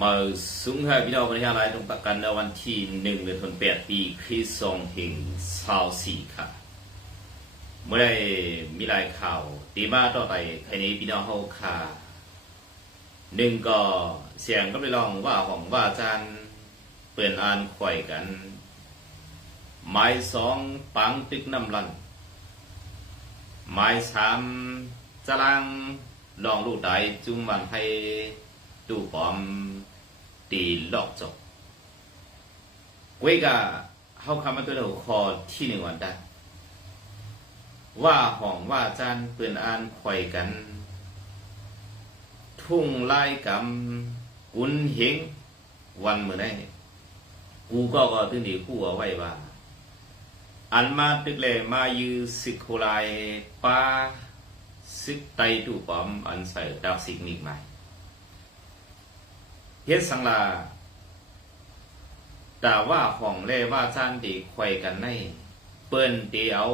มาสูงให้พี่น้องประชาชนตรงประกันในวันที่หนึ่งเดือนธันวาคมปีคริสต์ศักราชสาวสี่ค่ะ เมื่อได้มีรายข่าวตีมาต่อไปใครนี้พี่น้องเฮาค่ะหนึ่งก็เสียงก็ไปลองว่าของว่าอาจารย์เปิดอ่านข่อยกันหมายสองปังตึกน้ำลันหมายสามจรังลองลูกใดจุ่มวันให้ดูปอม ตีลอกจบเวกาเฮาคำมาตัวเดียวคอที่หนึ่งวันได้ว่าห้องว่าจานเปื่อนอ่านข่อยกัน ทุ่งลายกำกุนเหงวันเมื่อไดกูก็ก็ตึงดีคู่เอาไว้ว่า อันมาตึกเลยมายือสิโคลายป้าสิไตตูปอมอันใส่ดักสิกมีใหม่ เฮ็ดสังลาแต่ว่าห้องเล่ว่าจานดีควยกันใน เปิ้นเตียว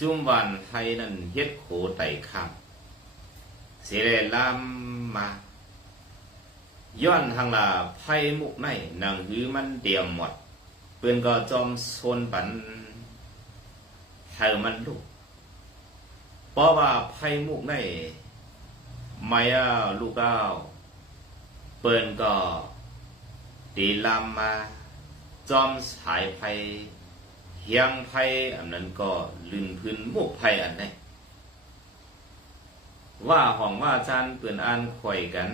จุ่มวันไทยนั่นเฮ็ดโขไต่ข้ามเสเลลามมาย้อนทางลาไพ่มุกในหนังหือมันเตรียมหมดเปิ้นก็จอมโซนปันให้มันลูกเพราะว่าไพ่มุกในไม่อาลูกเก้า ปิ้นก็ตีลามมาจอมสายไพ่เฮียงไพ่อันนั้นก็ลื่นพื้นมุกไพ่อันนี้ว่าห้องว่าจารย์เปิ้นอ่านข่อยกัน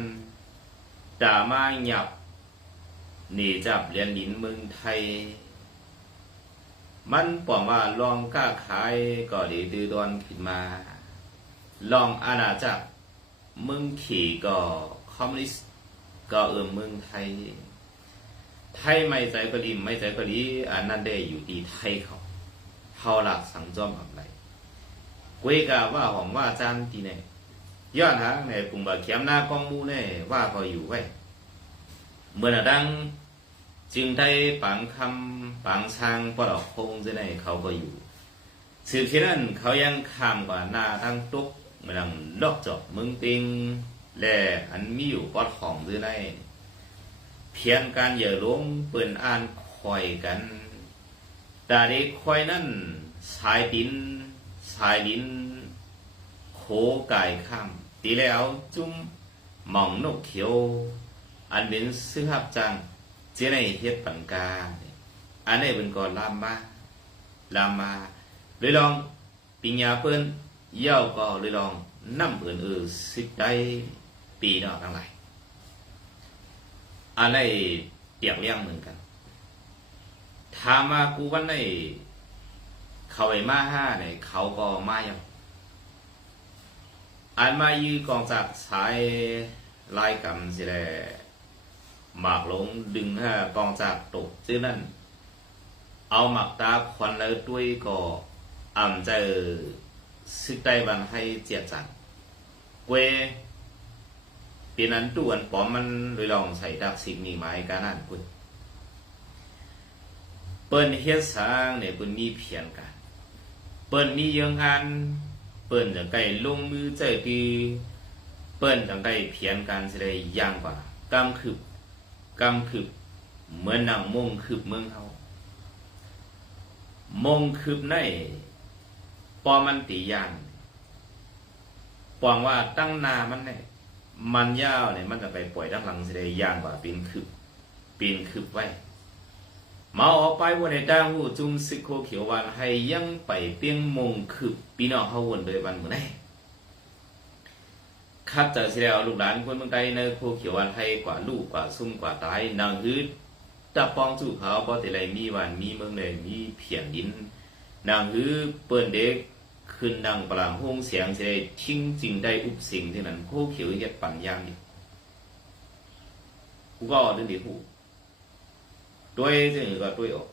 ดามาหยับหนีจับเรียนดินเมืองไทย มันปองว่าลองกล้าขายก็ดีดือดอนขึ้นมา ลองอาณาจักรเมืองขี่ก็คอมมิวนิสต์ ก็เอิมเมืองไทย ไทยไม่ใจก็ดีไม่ใจก็ดีอันนั้นได้อยู่ดีไทยเขาเขาหลักสังจอมอะไรกวยกาว่าหอมว่าจานทีเนี่ยย้อนหางในกลุ่มบาเขียมหน้ากองมูเน่ว่าก็อยู่ไว้เมื่อดังจึงได้ปังคำปังช้างปลอกคงจะในเขาก็อยู่สืบที่นั่นเขายังข้ามกว่าหน้าทั้งตุกเมื่อดังลอกจอบมึงติง และอันมีอยู่ปอดของด้วยในเพียงการเหย่อล้มเปิ่นอ่านคอยกันแต่เด็กคอยนั่นสายดินสายดิน โคกายข้ามตีแล้วจุ้มหม่องนกเขียว อันเป็นซื้อหับจังเจ้าในเฮ็ดปังกา อันนี้เป็นก่อนลามมาลามมาเลยลองปิญญาเปิ้นเย่าก็เลยลองน้ำเอื่นเออสิได้ ปีนาะทั้งหลายอันนี้เปียกเลี้ยงเหมือนกันถามมากูวันไหนเขาไปมาห้าเนี่ยเขาก็มาอย่างอันมายืกองจากสายลายกำสิแลหมากหลงดึงห้ากองจากตกชื่อนั่น เอาหมักตาควันแล้วด้วยก็อ่ำจซึกได้บันให้เจียจันเว ปีนั้นตัวนปอมมันเลยลองใส่ดักสิ่งนี้ไม้การนั่นกุยเปิ้นเฮ็ดสร้างเนี่ยเปิ้นมีเพียนกัน เปิ้นมียังงานเปิ้นจังไก่ลงมือใจดีเปิ้นจังไก่เพียนการแสดงย่างกว่ากำคืบกำคืบเหมือนนางมงคืบเมืองเฮามงคืบในปอมันตีย่างปองว่าตั้งนามันเนี่ย มันยาวเนี่ยมันจะไปปล่อยด้านหลังแสดงย่างกว่าปีนคืบปีนคืบไว้มาออกไปวันในดังหูจุ่มสิโคเขียววันให้ยังไปเปียงมงคือปีนอกเขาวนโดยวันเหมือนไงคัดจากเสียลูกหลานคนเมืองไทยในโคเขียววันให้กว่าลูกกว่าซุ่มกว่าตายนางฮืดตะปองจู่เขาพอแต่ไรมีวันมีเมืองเลยมีเพียงดินนางฮือเปิ้นเด็ก ขึ้นดังปลางห้องเสียงเสียทิ้งจริงได้อุบสิ่งที่นั้นโคเขียวเฮ็ดปั่นย่างดิกูก็ดึงดีหูด้วยจึงก็ด้วยออก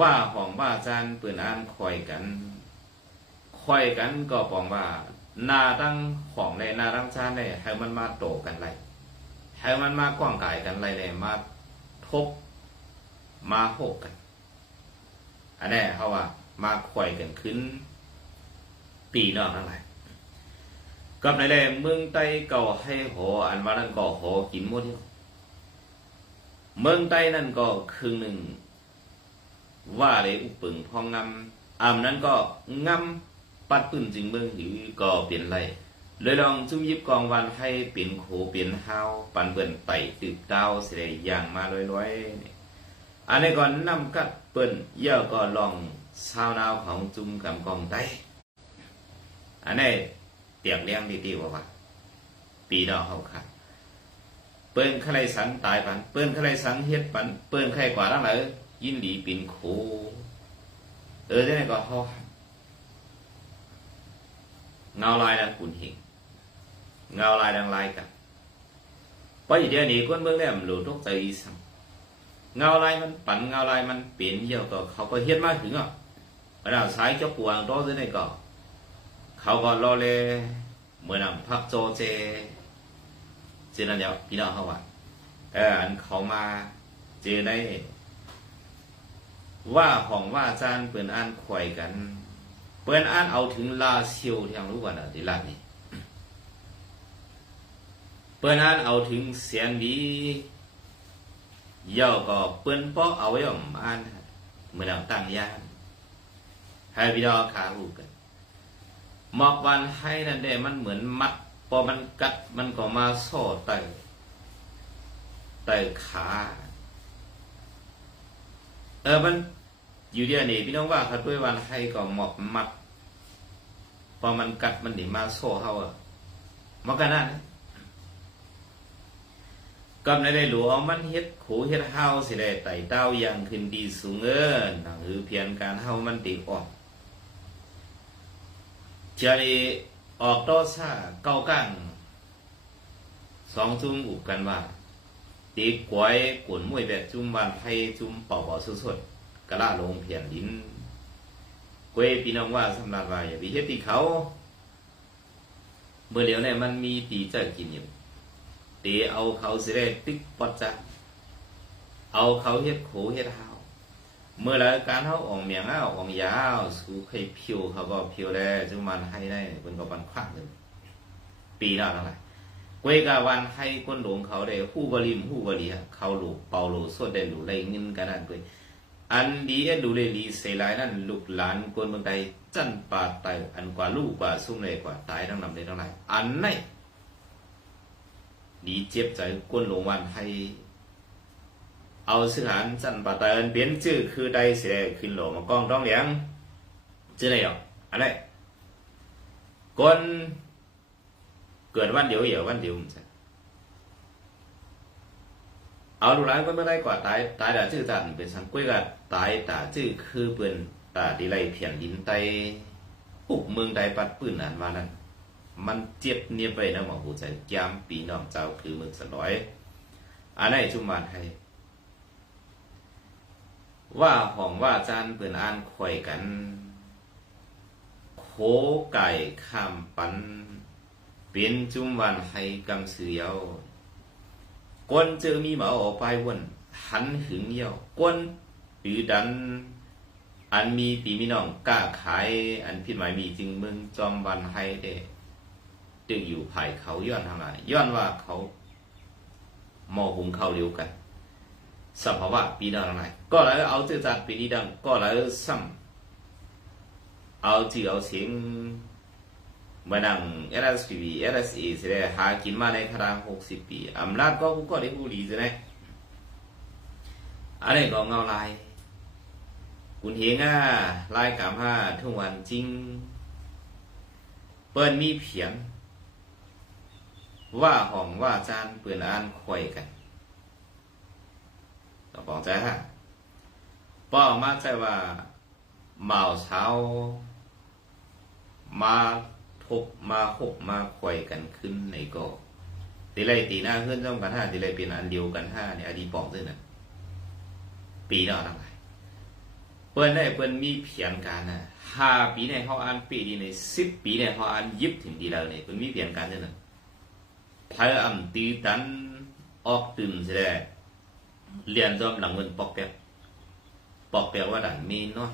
ว่าของว่าจานปืนอ่านคอยกันคอยกันก็ปองว่านาตั้งของในนาตั้งจานในให้มันมาโตกันไรให้มันมากว้างกายกันไรเลยมาทบมาโหกกัน อันนี้เขาว่า มาคอยกันขึ้น ปีนอกนั่นแหละกับในแหล่เมืองใต้เก่าให้หออันว่านั้นก็หอกินหมดเดียวเมืองใต้นั่นก็ครึ่งหนึ่ง ว่าเลยอุปึงพองงำอำนั้นก็งำปัดปืนจึงเมืองหรือก็เปลี่ยนไรเลยลองจุ่มยิบกองวันให้เปลี่ยนโขเปลี่ยนเฮาปันเปิ่นไปตืบดาวเสียอย่างมาลอยๆอันนี้ก่อนนำกัดเปิ่นเย่อก็ลอง ชาวนาวของจุ่มกำกองใต้อันนี้เตียงเลี้ยงดีๆว่าว่าปีดอกเขาค่ะเปิ้นใครสันตายปันเปิ้นใครสันเฮ็ดปันเปิ้นใครกว่าทั้งหลายยินดีปินโคเออได้ไหนก็เขาเงาลายดังกุนหิงเงาลายดังลายกันเพราะอย่างเดียวนี้คนเมืองเนี่มันหลุดตกใจอีสังเงาลายมันปันเงาลายมันเปลี่ยนเยอะก็เขาก็เฮ็ดมาถึงอะ เราสายเจ้าปวงโตได้ไหนก็เขาก็รอเลยเมือนนพักโจเจเจอนั่นเดียวพี่น้องเขาว่าเอออันเขามาเจอในว่าของว่าจานเปิ่นอ่านควยกัน เปิ่นอ่านเอาถึงลาเซียวที่ยังรู้กันอะที่ลาดนี่เปิ่นอ่านเอาถึงเสียงดีเย่าก็เปิ้นป้อเอาไว้อ่อมอ่านเมื่อเราตั้งยาน ให้พี่น้องขาหูกันหมอกวันให้นั่นเด้มันเหมือนมัดพอมันกัดมันก็มาโซ่ไตไตขาเออมันอยู่เดียวนี่พี่น้องว่าคัดด้วยวันให้ก็หมอกมัดพอมันกัดมันหนีมาโซ่เขาอะมอกกันนั่นกำในได้หลวงมันเฮ็ดขูเฮ็ดเฮาสิได้ไต่เต้ายังขึ้นดีสูงเอินหนังหือเพียนการเฮามันตีออน เจานี้ออกโต้ซาเก้ากั้งสองจุ่มอุบกันว่า ตีกวยกวนมวยแบบจุ่มวันไทยจุ่มเป่าเป่าสุดๆกระล่าลงเพียนดินกวยพี่น้องว่าสำหรับว่าอย่าไปเฮ็ดตีเขา เมื่อเดี๋ยวเนี่ยมันมีตีเจะกินอยู่ตีเอาเขาสิได้ติ๊กปอดจักเอาเขาเฮ็ดโขเฮ็ดเฮา เมื่อไรการเขาออกเมียงอ้าวออกยาวสู้ใครผิวเขาก็ผิวแล้วจุมันให้ได้เป็นกับวันควักเลยปีละเท่าไหร่กวยกาวันให้คนหลวงเขาได้หู้บริมหู้บริเขาหลูเป่าหลูสวดได้หลูไรเงินกันนั่นกวยอันดีเอ็ดูเลยลีเสลายนั่นลูกหลานคนเมืองใดจันป่าไตอันกว่าลูกกว่าซุ่มเลยกว่าตายทั้งนำเลยทั้งหลายอันไหนดีเจ็บใจคนหลวงวันให้ เอาสื่อหารจันปาเตินเปลี่ยนชื่อคือได้เสียขึ้นโหลมากล้องต้องเลี้ยงชื่ออะไรอะอะไรคนเกิดวันเดียวเหี่ยววันเดียวมันจะเอาดูร้ายก็ไม่ได้กว่าตายตายแต่ชื่อจันเป็นสังกุ้ยกับตายแต่ชื่อคือเปืนตาดีไรเพียนดินไตปุกเมืองใดปัดปืนอันว่านั้น มันเจ็บเนียไปนะหมอหูใจย้ำปีน้องเจ้าคือเมืองสลอยอันไหนจุมานให้ ว่าของว่าจานเปิ่นอ่านข่อยกัน โคไก่ข้ามปัน เป็นจุมวันให้กำเสือยาวกวนเจอมีหมาออกไปวนหันหึงเยาวกวนหรือดัน อันมีปีมีน้องกล้าขาย อันพิดหมายมีจึงมึงจอมวันให้เด้จึงอยู่ภายเขาย้อนทางไหนย้อนว่าเขาหมอหุงเขาเดียวกัน สภาวะปีดังไหนก็แล้วเอาจืดจัดปีนี้ดังก็แล้วซ้ำเอาจือเอาเสียงมาดัง LSPB LSA เสียหากินมาในคราหกสิบปีอำนาจก็กูก็ได้กูดีใช่ไหมอะไรก็เงาลายคุณเฮงอะลายกามห้าทุกวันจริง เปิ้นมีเพียง ว่าห้องว่าจานเปิ้นอ่านควยกัน ก็บอกใจฮะป้อมาใจว่าเมาเช้า มาทบมาหกมาควยกันขึ้นในก็ตีไรตีหน้าขึ้นจ้องกันห้าตีไรเป็นอันเดียวกันห้าเนี่ยอดีปอกด้วยนะปีนอทั้งหลายเปิ้นได้เปิ้นมีเพียนการนะห้าปีในเขาอ่านปีดีในสิบปีในเขาอ่านยิบถึงดีแล้วเนี่ยเปิ้นมีเพียนการด้วยนะถ้าอ่ำตีตันออกตื่นเสีย เรียนจอมหลังเงินปอกแปกปอกแปกว่าดันมีน้อย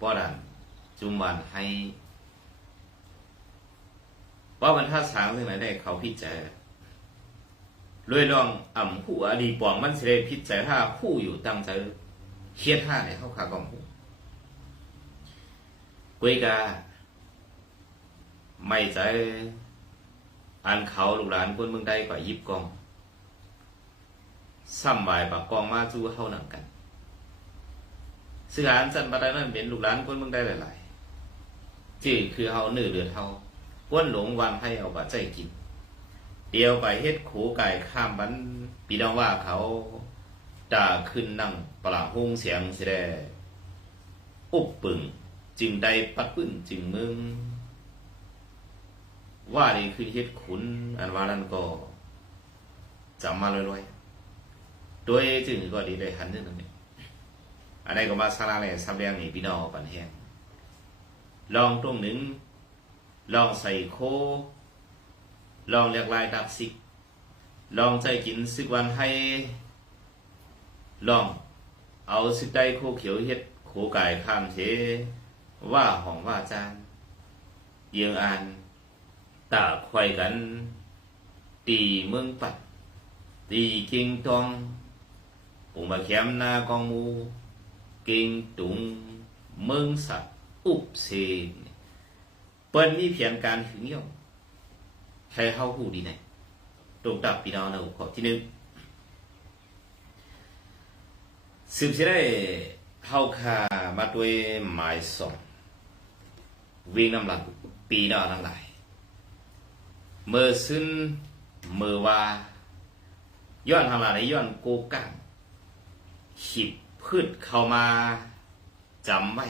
ป้อดันจุมวันให้ว่ามันท่าสางซึ่งไหนได้เขาพิจารณาลอยลองอ่ำคู่อดีปองมันเสดพิจารณาคู่อยู่ตั้งใจเคียดห้าในเข้าขากองหูกุยกาไม่ใจอันเขาลูกหลานคนเมืองใดกว่ายิบกอง ซ้ำบายปากกองมาจู้เข้าหนังกันซึ่งอันสันบัดนั้นเป็นลูกหลานคนเมืองใดหลายๆที่คือเฮาเนื้อเดือดเฮาก้นหลงวันให้เอาบาใจกิน เดียวไปเฮ็ดขูไก่ข้ามบันปีน้องว่าเขาด่าขึ้นนั่งปลาหุงเสียงเสไดอุบปึงจึงได้ปัดปึ้นจึงมึง ว่านี่คือเฮ็ดขุนอันว่านั้นก็จำมาลอย ๆโดยจึงก็ดีเลยหันนึงนี่อันนี้ก็มาสาระเลยสำเรียงนี่พี่น้องปันแห้งลองตรงหนึ่งลองใส่โค ลองเรียกลายดับสิก ลองใจกินซึกวันให้ ลองเอาซึกได้โคเขียวเฮ็ดโคไก่ข้ามเทว่าของว่าจานเยียงอ่านตาควายกัน ตีเมืองปัด ตีกิงตอง ปุ่งมาแคมนากองมูเกิงตุงเมืองสัตว์อุบเซนเปิ้นมีเพียงการหึงยงให้เฮาหูดีไหนตรงตับพี่น้องนะขอที่หนึ่งสืบสิได้เฮาคามาด้วยหมายสองวิ่งน้ำหลักปีนองทั้งหลายเมื่อซึ่งเมื่อว่าย้อนทางหลายย้อนโกกัง ขิบพืชเข้ามาจำไว้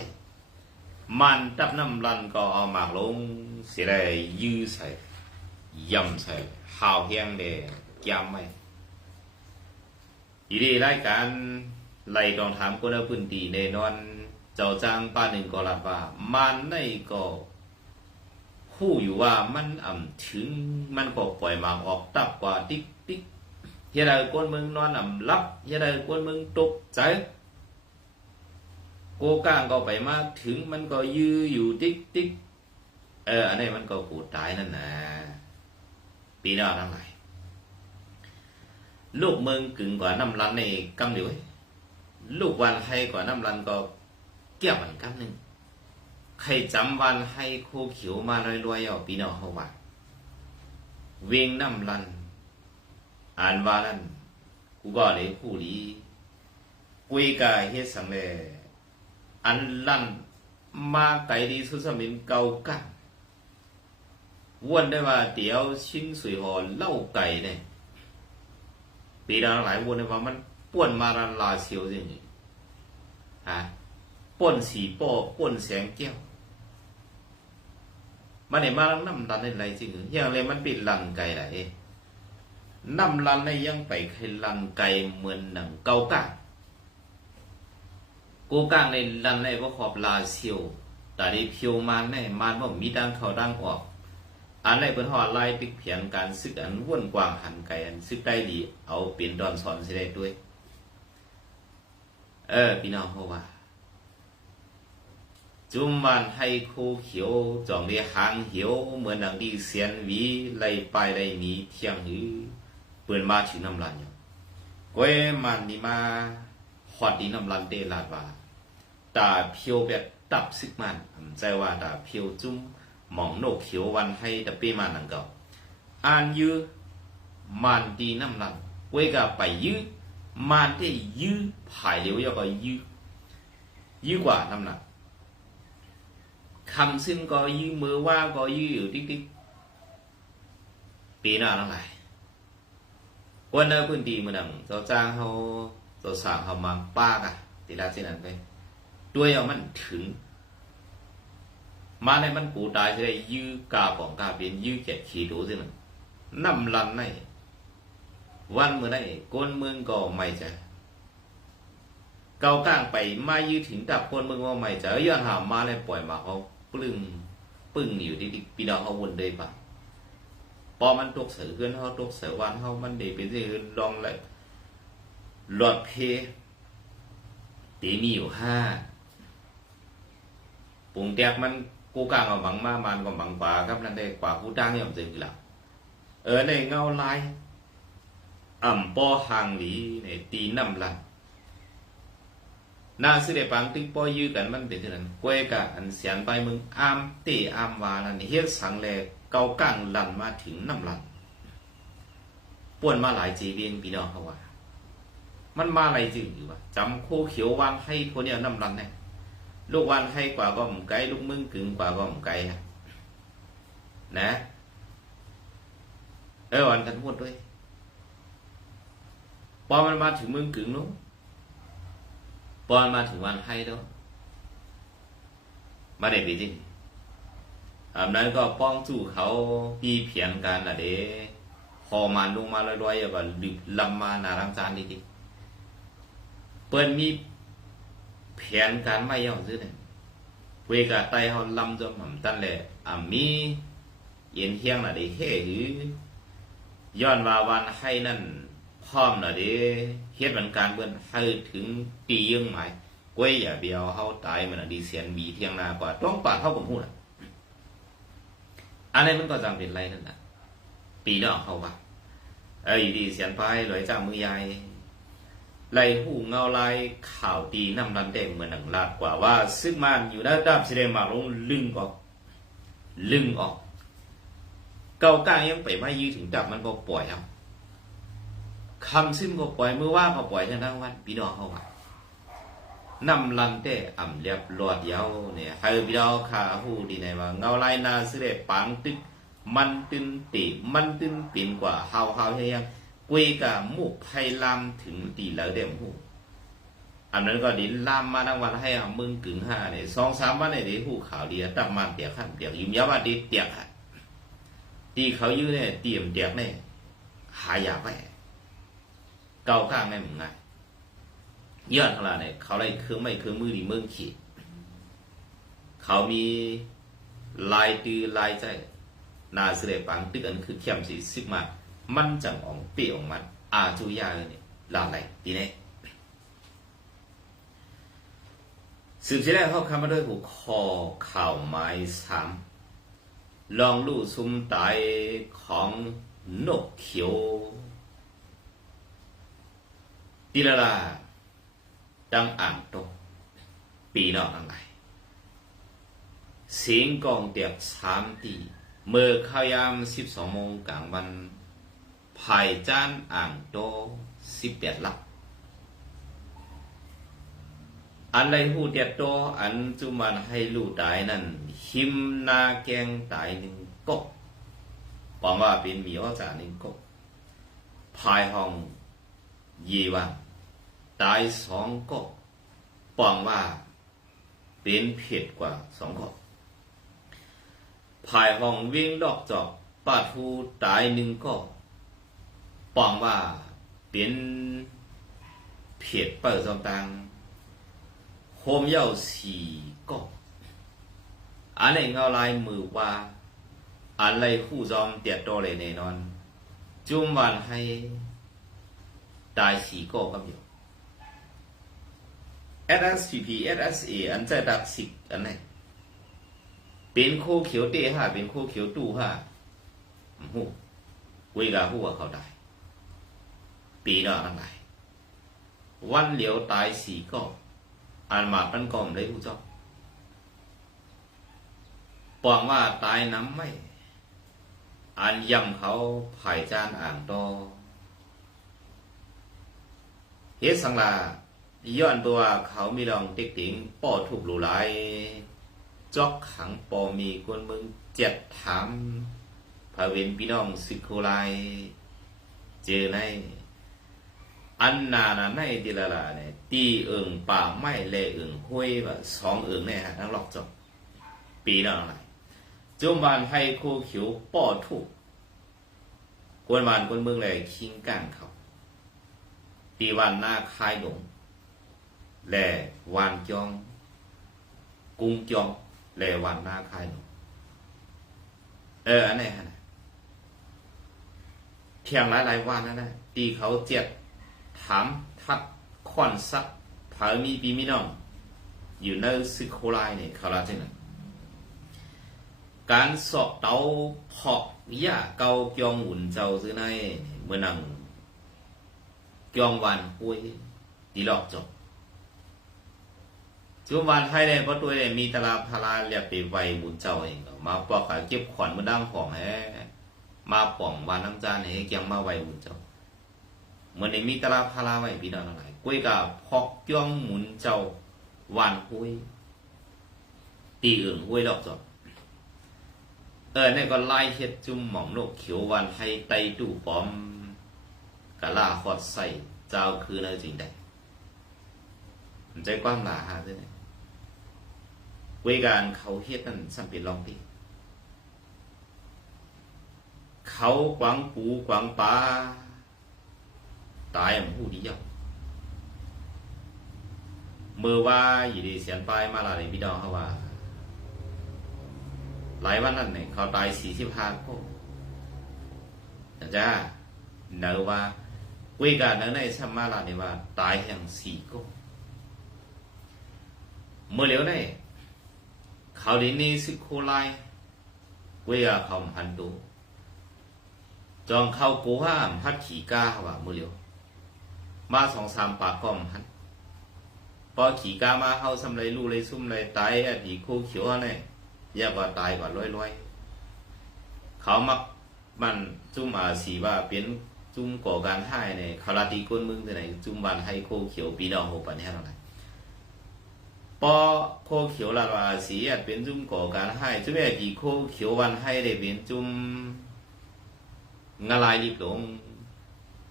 มันตับน้ำรันก็เอาหมากลงเสียได้ยื้อใส่ยำใส่ข้าวเฮียงเดยำไว้อีดีรายการไล่กองถามคนละพื้นที่แน่นอน เจ้าจ้างป้าหนึ่งก็รับว่า มันในก็หู้อยู่ว่ามันอ่ำถึงมันก็ปล่อยหมากออกตับกว่าติ๊ก ติ๊กเฮียใดคนมืองนอนอ่ำรับเฮียใดคนมืองตกใจโกก้างก็ไปมาถึงมันก็ยื้ออยู่ติ๊กติ๊กเอออันนี้มันก็กูตายนั่นนะปีหน้าทั้งหลายลูกเมืองกึ่งกว่าน้ำรันในกำเดียวเว้ยลูกวันให้กว่าน้ำรันก็เกี่ยวมันกำหนึ่งใครจำวันให้โคเขียวมาลอยๆเอาปีนอเขาว่าเวงน้ำลัน อ่านว่าลันกูก็เลยผู้ดีกุยกายเฮ็ดสังเลอันลันมาไก่ดีสุดสมินเกากันวนได้ว่าเดี๋ยวชิ้นสวยหอเล่าไก่เนี่ยปีดาหลายวนได้ว่ามันป่วนมารันลาเชียวจริงๆฮะป่วนสีป้อป่วนแสงแก้วมันเห็นมาลังน้ำรันในไรจริงอย่างไรมันปิดลันไก่ไหน น้ำรันในยังไปใครลันไก่เหมือนหนังเกาก้างกูกางในรันในว่าขอบลาเซียวแต่ด้เพียวมันในมันว่ามีดังเขาดังออก อันในเป็นหอดไล่ปิกเพียงการซึกอันว่นกวางหันไก่อันซึกได้ดี เอาเปลี่ยนดอนสอนเสด็จด้วย เออพี่น้องเขาว่า จุมวันให้โคเขียวจองได้หางเหียวเหมือนดังที่เสียนวีไล่ไปไล่หมีเที่ยงหือ ปิดมาถึงน้ำรันอยู่ก้อยมันนี่มาหอดดีน้ำรันเตลาดว่าตาเพียวแบบตับซึกมันผมใจว่าตาเพียวจุ้มหมองโนกเขียววันให้ตะเป้มันนังเก่าอ่านยื้อมันดีน้ำรันก้อยก็ไปยื้อมันได้ยื้อผายเหลียวยก็ยื้อยื้อกว่าน้ำหนักคำซึ่งก็ยื้อมือว่าก็ยื้ออยู่ติ๊กติ๊กปีหน้าทั้งหลาย วันนั้นพื้นที่มือนังเจ้าจ้างเขาเจ้าสร้างเขามาป้ากะตีลาเช่นนั้นไปด้วยเอามันถึง มาในมันกูตายจะได้ยื้อกาของกาเป็นยื้อแกะขี่ดูสิมันน้ำลันในวันเมื่อไหร่ก้นเมืองก็ไม่จะเกาก้างไปมายื้อถึงดับคนเมืองว่าไม่จะย้อนหามาเลยปล่อยมาเขาปลึงปึ้งอยู่ที่พี่น้องเขาวนเลยปะ พอมันตกเสือเพื่อนเขาตกเสือวันเขามันเดเป็นสิ่งลองเลยหลอดเพตีมีอยู่ห้าปุ่งแตกมันกูกลางก็บังมามันก็บังกว่าครับนั่นได้กว่ากูตั้งยอมจึงกี่หละเออในเงาลายอ่ำปอหางหลีในตีน้ำลันนาสิเดปังติ๊กปอยื้อกันมันเป็นเท่านั้นกวยกะอันเสียนไปมึงอามเตะอามวานั่นเฮ็ดสังแล เกากลางลันมาถึงน้ำลันป่วนมาหลายจีเบียงพี่น้องเขาว่า มันมาอะไรจริงอยู่วะจำโคเขียววางให้คนเนี้ยน้ำรันเนี่ยลูกวันให้กว่าก็หมไกลลูกมึงกึ่งกว่าก็หมไกลนะนะ เออวันกันพูดด้วยพอมันมาถึงมึงกึ่งนู้นพอมันมาถึงวันให้แล้วมาได้ปีจริง อันนั้นก็ป้องสู้เขาปีเพียนกันละเด้พอมันลงมาลอยๆแบบดึกลำมานารังจานดีๆเปิ้นมีแผนการไม่ย่อซื้อเนี่ยเวกาไตเฮาลำจนหม่ำตันแหละอ่ามีเย็นเที่ยงน่ะได้เฮ้หือย้อนว่าวันให้นั่นพร้อมน่ะเด้เฮ็ดบันการเบิ่นให้ถึงปียังหมายกวยอย่าเบียวเฮาตายมันน่ะดีเสียนบีเที่ยงนากว่าต้องปาดเฮาก็พูดน่ะ อันนี้มันก็จำเป็นไรนั่นน่ะปีนาะเฮาว่าเอ้ยดีเสียนไปลอยจ้ามือใหญ่ไล่หูเงาลายข่าวตีน้ำรันแดงเหมือนหนังลาดกว่าว่า ซึ่งมันอยู่ด้านด้ามสีแดมาลงลึงออก ลึงออก เกาก้างยังไปไม่ยื้อถึงดับมันก็ปล่อยเอาคำซึ่งก็ปล่อยเมื่อว่าก็ปล่อยทั้งวันพี่น้องเขาว่า น้ำรันแต่อ่ำเรียบรอดยาวเนี่ยให้พี่น้องขาหูดีไหนว่าเงาลายนาสิเดปังตึกมันตึนติมันตึนปิ่นกว่าเฮาเฮาเฮียงกวยกับมุกไพลามถึงตีแล้วเดมหูอันนั้นก็ดินลามมาทั้งวันให้เอามึงกึ่งห้าเนี่ยสองสามวันเนี่ยดิหูข่าวเดียตับมาเตียกขันเตียกยิ้มย้ำว่าดิเตียกค่ะตีเขายื้อเนี่ยเตรียมเตียกเนี่ยหายาไปเกาข้างในมึงไง ยอดของเราเนี่ยเขาไล่เครื่องไม่เครื่องมือดีเมืองขีดเขามีลายตือลายใจนาเสดปังตึกอันคือเข้มสีสิบมามันจังอองเปียองมันอาจุยาเนี่ยลาไหลปีเนี้สืบที่แรกเขาคำมาด้วยหัวคอข่าวไม้สามลองลู่ซุ้มตายของนกเขียวตีละลา ดังอ่างโตปีนอกอะไรเสียงกองเตียกสามตีเมื่อข้ายามสิบสองโมงกลางวันภายจานอ่างโตสิบแปดลักอันไรหูเดียดโตอันจุมันให้ลูกตายนั่นหิมนาแกงตายหนึ่งกบหวัง ตายสองกบปองว่าเป็นเผ็ดกว่าสองกบภายห้องวิ่งดอกจอกปาทูตายหนึ่งก็ปองว่าเป็นเพียดเปิดจอมตังโฮมเย่าสี่ก็อันไหนเงาลายมือว่าอันไรคู่จอมเตียดโตเลยแน่นอน จุ่มวันให้ ตายสี่ก็กับอยู่ SSPP SSA อันใจดักสิกอันไหนเป็นโคเขียวเตะห้าเป็นโคเขียวตู้ห้าหูเวลาหัวเขาได้ ปีนอทั้งหลายวันเหลียวตายสี่ก็อันมาปันกอมเลยผู้เจ้าปองว่าตายน้ำไม่ อันยำเขาผายจานอ่างตอเฮ็ดสังลา ย้อนตัวเขามีลองติ๊กติ๋งป้อถูกหลูหลายจอกขังปอมีคนมึงเจ็ดถามพระเวนพี่น้องสิโคไลเจอในอันนานะในดิละลาเนี่ยตีเอิงป่าไม้เลเอิงห้วยแบบสองเอิงเนี่ยฮะทั้งหลอกจบปีนั่นอะไรจุมบานให้คู่ขิวป้อถูกกวนบานกวนเมืองเลยคิงก้านเขาตีวันหน้าคายหลง แหล่วานจองกุ้งจองแหล่วันหน้าคายหลงเอออันไหนฮะเที่ยงหลายหลายวันนั่นแหละตีเขาเจ็ดถามทัดค่อนซักเผามีปีมีน้อง อยู่ในซิโคไลเนี่ยเขาลาจังนั้นการสอบเตาเพาะยาเกาเกียงหุ่นเจ้าซื้อในเมื่อนังเกียงวันคุยตีหลอกจบ จุมวันไทยเนี่ยเพราะตัวเนี่ยมีตลาดพาราเรียกไปไวหมุนเจ้าเองมาปอกขายเก็บขวัญมาดังของแฮมาป่องวานน้ำจานให้เกียงมาไวหมุนเจ้าเหมือนในมีตลาดพาราไว้พี่น้องอะไรกุ้ยกับพอกเกียงหมุนเจ้าวันคุยตีอื่นคุยดอกจบเออเนี่ยก็ไล่เฮ็ดจุ่มหม่องโลกเขียววันให้ไตตู้ปอมกะลาฮอดใส่เจ้าคือเนอจริงได้มันใจความหลาหาด้วยเนี่ ยเวการเขาเฮ็ดนั่นสัมเป็นลองดิเขากวางปูกวางปลาตายอะผู้ดีอะเมื่อว่าอยู่ดีเสียนไปมาลาในพี่ดองเขาว่า หลายวันนั้นเนี่ยเขาตายสี่สิบห้าคนนะจ๊ะเนอว่ากุยกันเนอในสมมาลาเนี่ยว่า ตายแห่างสี่คนเมื่อเร็วเนี่ย เขาดีนี่สิโคไลกุยกับเขาพันตูจองเข้ากูห้ามพัดขี่ก้าว่ามือเร็วมาสองสามปากก้อมพันพอขี่ก้ามาเข้าสำไรลู่เลยซุ่มเลยตายอดีคู่เขียวเนี่ยแยกว่าตายกว่าร้อยร้อยเขามักมันจุ่มอาสีว่าเป็นจุ่มก่อการให้เนี่ยเขาลาตีก้นมึงที่ไหนจุ่มบันให้โคเขียวปีดองหกปันแค่เท่าไหร่ ปอโคเขียวลาว่าสีอะเป็นจุ่มก่อการให้จุ่มแม่ปีโคเขียววันให้ได้เป็นจุ่มงาลายรีบหลง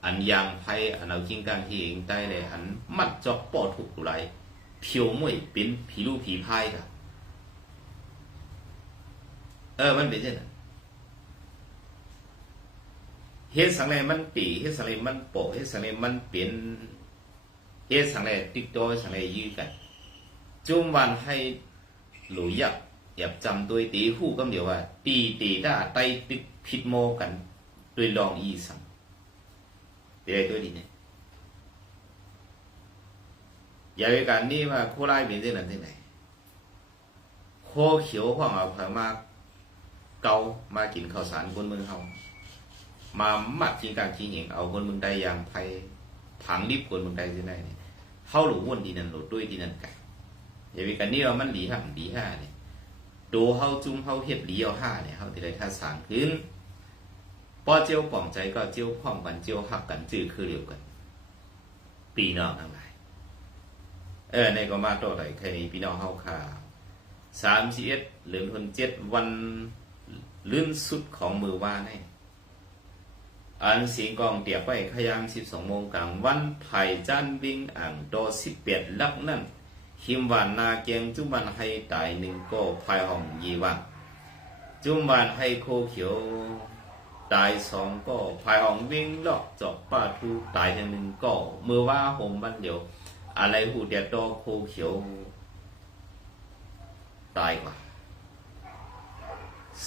อันยางไพ่อันเอากิ้งกางที่เองใต้เลยอันมัดจอกปอถูกไหลเพียวมวยเป็นผีลูกผีพายกันเออมันเป็นจังได๋เฮ็ดสังแลมันปีเฮ็ดสังแลมันโปเฮ็ดสังแลมันเป็นเฮ็ดสังแลติดตัวสังแลยื้อกัน จุ่มวันให้หลุยยับยับจำตัวตีหู้ก็เดียวว่า ตีตีได้ไตติดผิดโมกันด้วยลองอีสังเดี๋ยวตัวนี้เนี่ยอย่าไปกันนี่ว่าโคไลเป็นจังนั้นจังได๋โคเขียวของเอาเพิ่มมาเกามากินข้าวสารคนเมืองเฮามาหมัดกินการกินเหงเอาคนเมืองใดอย่างไผผังรีบคนเมืองใดที่ไหนเนี่ยเฮาหลูวนที่นั่นหลูด้วยที่นั่นกัน อย่าไปกันนี่ว่ามันหลีห้าหลีห้าเนี่ยดูเฮาจุ่มเฮาเฮ็ดหลีเอาห้าเนี่ยเฮาที่ได้ท่าสางขึ้นพอเจียวป่องใจก็เจียวพร้อมกันเจียวหักกันจื้อคือเดียวกันปีน้องทั้งหลายเออในก็มาต่อได้แค่นี้พี่น้องเฮาค่ะสามสิบเอ็ดเหลือนคนเจ็ดวันลื่นสุดของมือว่าในอันสีกองเตียบไว้ขยามสิบสองโมงกลางวันไผ่จันวิ่งอ่างโดสิบเปียดลักนั่น หิมวานนาเกียงจุบันให้ตายหนึ่งก็ภายห้องยีวังจุมวันให้โคเขียวตายสองก็ภายห้องวิ่งลอกจอกป้าทูตายหนึ่งก็เมื่อว่าหงบันเดียว อะไรหูเดียดโตโคเขียว ตายกว่า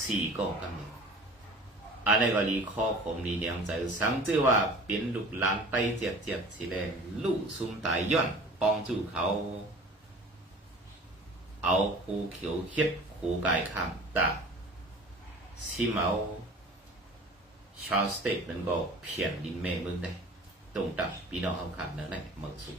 สี่ก็กำเนิดอันนี้ก็รีข้อผมดีเนียงใจสังจือว่าเป็นลูกหลานไตเจียบเจียบสีแดงลูกซุ่มตายย้อนปองจู่เขา เอาคูเขียวเขียดคูกายข้างตาซิมเอาชาร์สเตกนั้นก็เพียนดินแม่เมืองได้ตรงตับพี่น้องเขาขันนั่นแหละมึงสุด